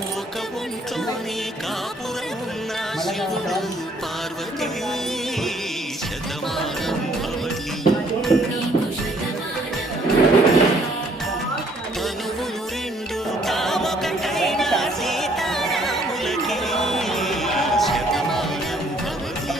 ఒక ఒంట్లోనే కాపురమున్న శివుడు పార్వతీ శతమానం భవతి తనువులు రెండు తామొకటైన సీతారాములకి శతమానం భవతి